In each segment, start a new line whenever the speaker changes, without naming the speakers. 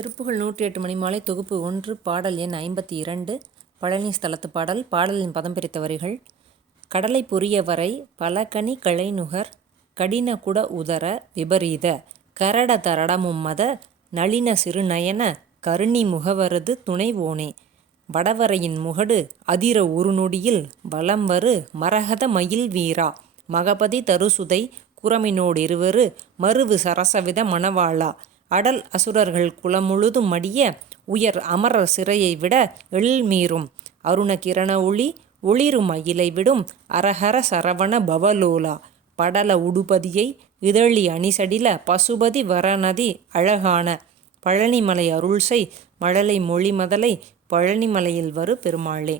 திருப்புகழ் நூற்றி எட்டு மணி மாலை தொகுப்பு ஒன்று பாடல் எண் ஐம்பத்தி இரண்டு பழனி ஸ்தலத்து பாடல் பாடலின் பதம் பிரித்த வரிகள். கடலை பொரியவரை பலகனி களைநுகர் கடின குட உதர விபரீத கரட தரடமும் மத நளின சிறுநயன கருணி முகவரது துணைவோனே வடவரையின் முகடு அதிர ஒரு நொடியில் வலம் வரு மரகத மயில் வீரா. மகபதி தருசுதை குரமினோடிருவரு மருவு சரசவித மணவாளா. அடல் அசுரர்கள் குலமுழுதும் மடிய உயர் அமரர் சிறையை விட எழில்மீறும் அருணகிரண ஒளி ஒளிரும் மயிலை விடும் அரஹர சரவண பவலோலா. படல உடுபதியை இதழி அணிசடில பசுபதி வரநதி அழகான. பழனிமலை அருள்சை மழலை மொழிமதலை பழனிமலையில் வரு பெருமாளே.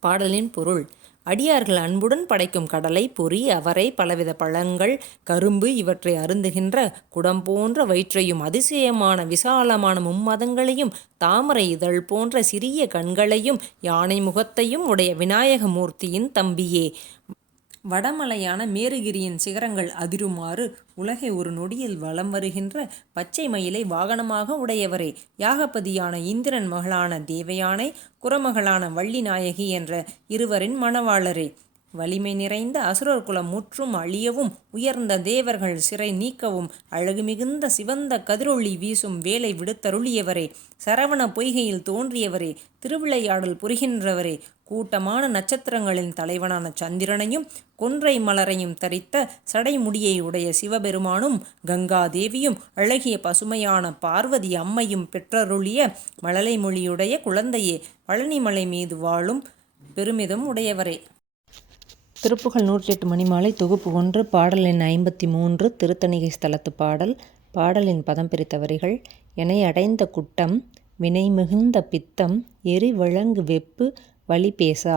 பாடலின் பொருள் அடியார்கள் அன்புடன் படைக்கும் கடலை பொறி அவரை பலவித பழங்கள் கரும்பு இவற்றை அருந்துகின்ற குடம் போன்ற வயிற்றையும் அதிசயமான விசாலமான மும்மதங்களையும் தாமரை இதழ் போன்ற சிறிய கண்களையும் யானை முகத்தையும் உடைய விநாயகமூர்த்தியின் தம்பியே. வடமலையான மேருகிரியின் சிகரங்கள் அதிருமாறு உலகை ஒரு நொடியில் வலம் வருகின்ற பச்சை மயிலை வாகனமாக உடையவரே. யாகபதியான இந்திரன் மகளான தேவயானை குரமகளான வள்ளி நாயகி என்ற இருவரின் மணவாளரே. வலிமை நிறைந்த அசுரர் குலம் முற்றும் அழியவும் உயர்ந்த தேவர்கள் சிறை நீக்கவும் அழகு மிகுந்த சிவந்த கதிரொளி வீசும் வேலை விடுத்தருளியவரே சரவண பொய்கையில் தோன்றியவரே திருவிளையாடல் புரிகின்றவரே கூட்டமான நட்சத்திரங்களின் தலைவனான சந்திரனையும் கொன்றை மலரையும் தரித்த சடைமுடியை உடைய சிவபெருமானும் கங்காதேவியும் அழகிய பசுமையான பார்வதி அம்மையும் பெற்றருளிய மழலை மொழியுடைய குழந்தையே பழனிமலை மீது வாழும் பெருமிதம் உடையவரே. திருப்புகழ் நூற்றி எட்டு மணிமாலை தொகுப்பு ஒன்று பாடல் எண் ஐம்பத்தி மூன்று திருத்தணிகை ஸ்தலத்து பாடல் பாடலின் பதம் பிரித்த வரிகள் எனை அடைந்த குட்டம் வினை மிகுந்த பித்தம் எரி வழங்கு வெப்பு வழி பேசா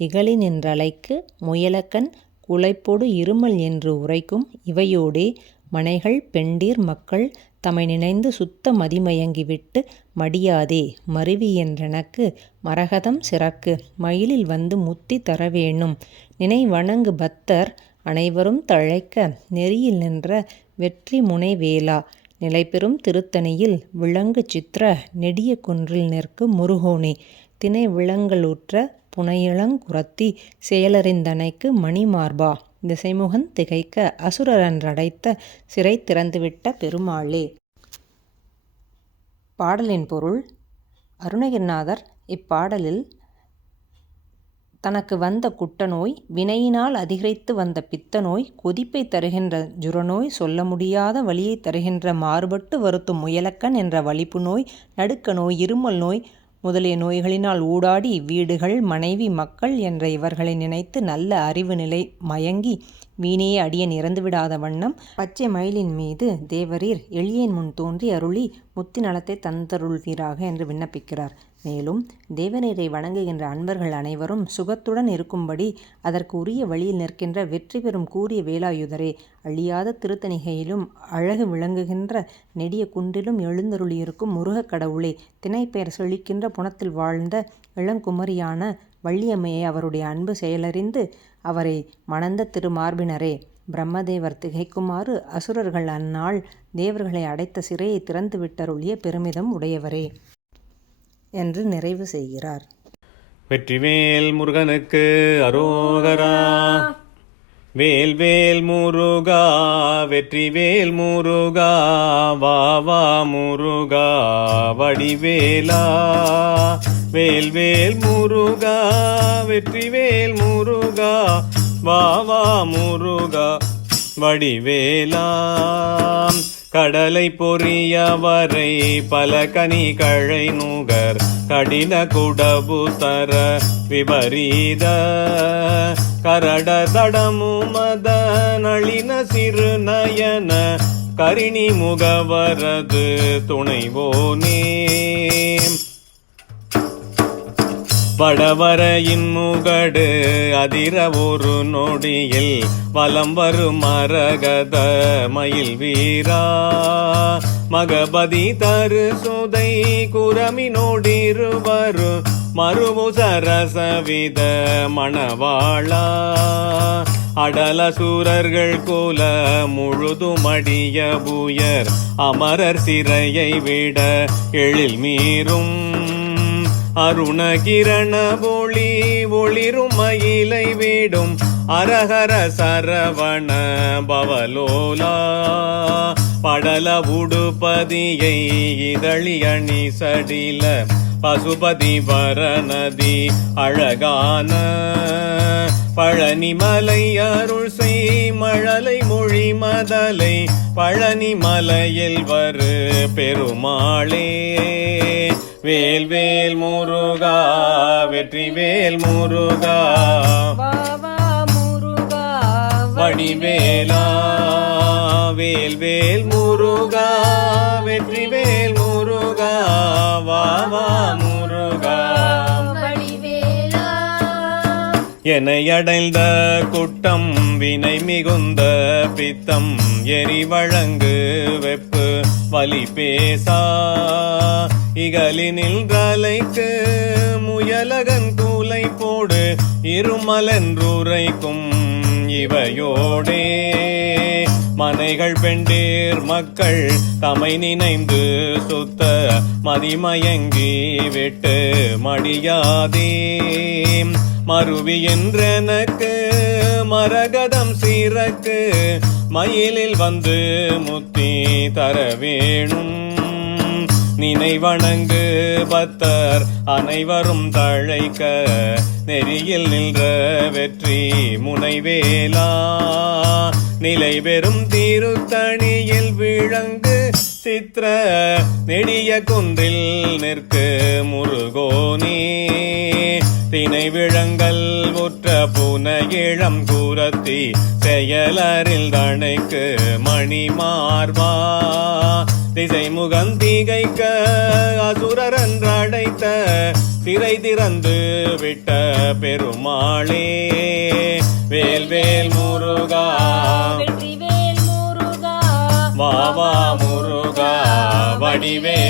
இகலின் என்றழைக்கு முயலக்கன் குலைப்போடு இருமல் என்று உரைக்கும் இவையோடே மனைகள் பெண்டீர் மக்கள் தமை நினைந்து சுத்த மதிமயங்கிவிட்டு மடியாதே மருவி என்றெனக்கு மரகதம் சிறக்கு மயிலில் வந்து முத்தி தரவேணும் நினை வணங்கு பத்தர் அனைவரும் தழைக்க நெறியில் நின்ற வெற்றி முனை வேளா நிலைபெறும் திருத்தணியில் விலங்கு சித்திர நெடிய குன்றில் நிற்கு முருகோனே. தினை விலங்கலுற்ற புனையிளங்குரத்தி செயலறிந்தனைக்கு மணிமார்பா திசைமுகன் திகைக்க அசுரரன்றடைத்த சிறை திறந்துவிட்ட பெருமாளே. பாடலின் பொருள் அருணகிரிநாதர் இப்பாடலில் தனக்கு வந்த குட்டநோய் வினையினால் அதிகரித்து வந்த பித்தநோய் கொதிப்பை தருகின்ற ஜுரநோய் சொல்ல முடியாத வழியை தருகின்ற மாறுபட்டு வருத்தும் முயலக்கன் என்ற வலிப்பு நோய் நடுக்க நோய் இருமல் நோய் முதலிய நோய்களினால் ஊடாடி வீடுகள் மனைவி மக்கள் என்ற இவர்களை நினைத்து நல்ல அறிவு நிலை மயங்கி வீணையே அடியன் இறந்துவிடாத வண்ணம் பச்சை மயிலின் மீது தேவரீர் எளியேன் முன் தோன்றி அருளி முத்தி நலத்தை தந்தருள்வீராக என்று விண்ணப்பிக்கிறார். மேலும் தேவநீரை வணங்குகின்ற அன்பர்கள் அனைவரும் சுகத்துடன் இருக்கும்படி அதற்கு உரிய வழியில் நிற்கின்ற வெற்றி பெறும் கூறிய வேலாயுதரே அழியாத திருத்தணிகையிலும் அழகு விளங்குகின்ற நெடிய குன்றிலும் எழுந்தருளியிருக்கும் முருகக் கடவுளே திணைப்பெயர் செழிக்கின்ற புனத்தில் வாழ்ந்த இளங்குமரியான வள்ளியம்மையை அவருடைய அன்பு செயலறிந்து அவரை மணந்த திருமார்பினரே பிரம்மதேவர் திகைக்குமாறு அசுரர்கள் அந்நாள் தேவர்களை அடைத்த சிறையை திறந்து விட்டருளிய பெருமிதம் உடையவரே. என்று நிறைவு செய்கிறார்.
வெற்றிவேல் முருகனுக்கு அரோகரா. வேல் வேல் முருகா வெற்றிவேல் முருகா வா வா முருகா வடிவேலா. வேல் வேல் முருகா வெற்றிவேல் முருகா வா வா முருகா வடிவேலா. கடலை பொறியவரை பல கனி கழை நுகர் கடின குடபு தர விபரீத. கரட தடமு மத நளின சிறு நயன கரிணி முகவரது துணைவோனே. வடவரையின் முகடு அதிர ஒரு நொடியில் வலம் வரும் மரகத மயில் வீரா. மகபதி தரு சுதை குரமி நோடிருவரு மறுபு சரசவித மணவாளா. அடலசூரர்கள் முழுதும் அடிய புயர் அமரர் சிறையை விட எழில் மீறும். அருணகிரண ஒளி ஒளிருமயிலை வீடும் அரஹர சரவண பவலோலா. படல உடுபதியை இதழி அணி சடில பசுபதி வரநதி அழகான பழனிமலை அருள் செய் மழலை மொழி மதலை பழனிமலையில் வரு பெருமாளே. வேல் வேல் முருகா வெற்றி வேல் முருகா.
முருகா
வடிவேலா. வேல் வேல் முருகா வெற்றி வேல் முருகா வாவா முருகா. என்னை அடைந்த குட்டம் வினை மிகுந்த பித்தம் எரி வழங்கு வெப்பு வலி பேசா. இகலினில் கலைக்கு முயலகன் கூலை போடு இருமலென்றுரைக்கும் இவையோடே. மனைகள் பெண்டேர் மக்கள் தமை நினைந்து சுத்த மதிமயங்கி விட்டு மடியாதே. மருவி என்றெனக்கு மரகதம் சீரக்கு மயிலில் வந்து முத்தி தர வேணும். நினைவணங்கு பத்தர் அனைவரும் தழைக்க நெறியில் நின்ற வெற்றி முனைவேலா. நிலை பெறும் தீருத்தணியில் விளங்கு சித்திர நெடிய குன்றில் நிற்கு முருகோனே தினை விழங்கள் உற்ற புன இளம் கூரத்தி செயலரில் தனைக்கு மணி மார்பா திசை முகந்திகைக்க அசுரரன்றடைத்த சிறை திறந்து விட்ட பெருமாளே வேல் வேல் முருகா.
வெற்றிவேல் முருகா.
வா வா முருகா வடிவேலா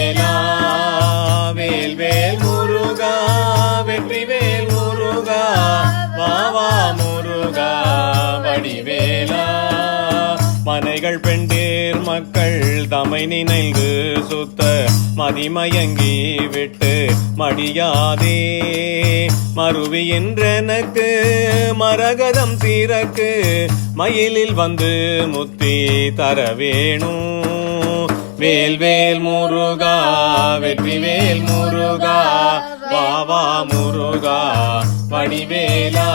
தமை நினைந்து சுத்த மதிமயங்கி விட்டு மடியாதே. மறுவி என்றெனக்கு மரகதம் சீரக்கு மயிலில் வந்து முத்தி தர வேணும் வேல் வேல் முருகா வெற்றி வேல் முருகா பாவா முருகா வடிவேலா.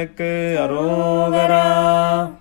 முருகனுக்கு அரோகரா.